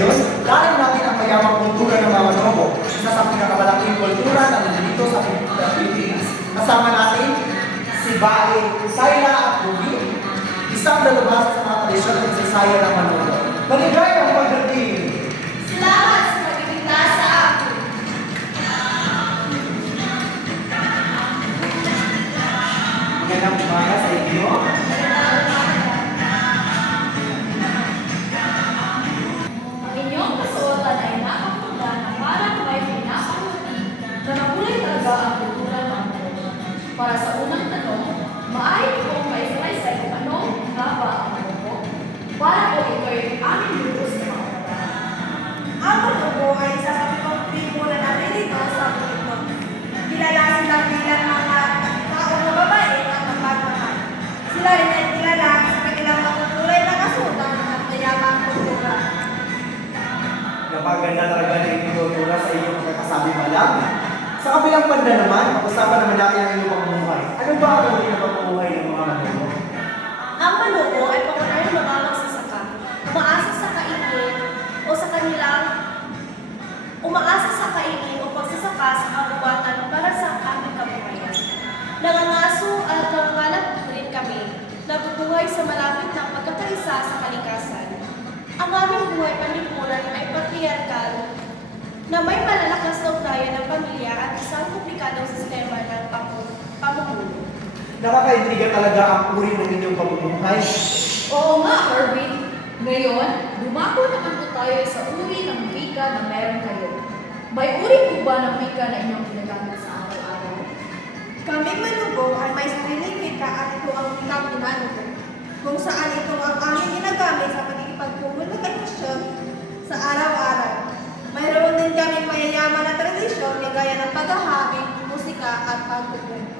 Ngayon, lalay natin ang mayamang kultura ng mga Manobo, isa sa pinakamalaking kultura na nandito sa Philippines. Kasama natin si Bae, Sayla at Ruby, isang dalubhasa sa mga tradisyon at kasaysayan ng Manobo. Maligayang pagdating! Salamat sa pagkikita sa akin. Magandang umaga sa inyo. Ang inyong kasuotan ay nakakunda na parang may pinapahuti na nagulay talaga ang kultura ng Manobo. Para sa unang tanong, maaari kong maisalaysay kung ano nga ba ang Manobo? Para po ito'y aming lubos na mga kabataan. Ang Manobo ay isa sa pitong tribo na naririto sa mundo. Kilala sila bilang mga taong mababae at mapagmahal. Sila rin ay kilala sa kanilang makukulay na kasutan at mayamang kultura. Napaganda talaga na itinutura sa inyong pagkakasabi malam. Sa kabilang banda naman, pag-usapan naman natin ang inyong pamumuhay. Ano ba ang uri ng pamumuhay ng mga Manobo? Ang Manobo ay pangunahing mga magsasaka, umaasa sa kainin o sa kanilang umaasa sa kainin o pagsasaka sa kabuwatan para sa aming kabuhayan. Nangangaso at nangangalap rin kami, nabubuhay sa malapit na pagkakaisa sa kalikasan. Ang aming buhay panlipunan ay patriarkal na may malalakas na ugnayan ng pamilya at isang komplikadong sistema ng pamumuno. Nakakaintriga talaga ang uri ng inyong pamumuhay. Oo nga, Erwin. Ngayon, dumako naman po tayo sa uri ng wika na meron kayo. May uri po ba ng wika na inyong ginagamit sa araw-araw? Kami Manobo ay may sariling wika at ito ang wikang Manobo, kung saan ito ang aming ginagamit sa pagkikipagkomunikasyon sa araw-araw. Mayroon din kaming mayayaman na tradisyon gaya ng paghahabi, musika at pagkukwento.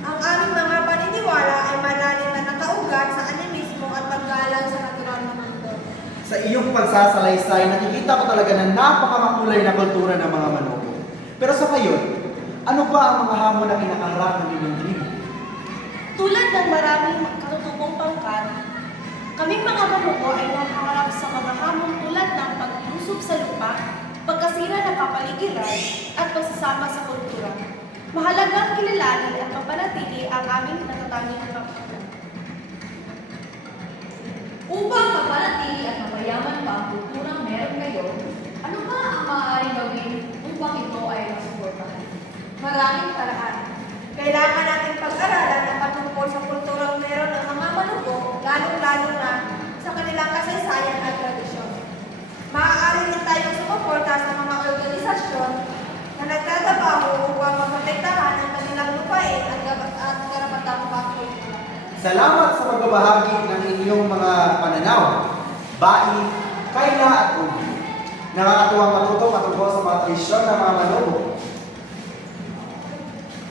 Ang aming mga paniniwala ay malalim na nakaugat sa animismo at paggalang sa natural na mundo. Sa iyong pagsasalaysay, nakikita ko talaga na napakamakulay na kultura ng mga Manobo. Pero sa ngayon, ano ba ang mga hamon na kinakaharap ng inyong tribo? Tulad ng maraming katutubong pangkat, kaming mga Manobo ay nakaharap sa mga hamon tulad ng paglusob sa lupa, pagkasira ng kapaligiran, at pagsasama sa kultura. Mahalagang kilalanin at mapanatili ang aming natatanging pangkat. Upang mapanatili at mapayaman pa ang kulturang meron ngayon, ano ba ang maaaring gawin upang ito ay masuportahan? Maraming paraan. Kailangan natin pag-aralan ang patungkol sa kulturang meron ng mga Manobo, lalong-lalo na sa kanilang kasaysayan at tradisyon. Maaari rin tayong sumuporta sa mga organisasyon na nagtatrabaho upang maprotektahan ang kanilang lupain at karapatang pangkultura. Salamat sa pagbabahagi ng inyong mga pananaw, Bae, Kayla at Ruby. Nakakatuwang matuto patungkol sa mga tradisyon ng mga Manobo.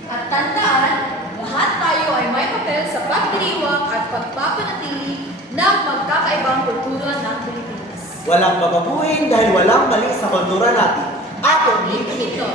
At tandaan, lahat tayo ay may papel sa pagdiriwang at pagpapanatili ng magkakaibang kultura ng Pilipinas. Walang babaguhin dahil walang mali sa kultura natin. At Ito.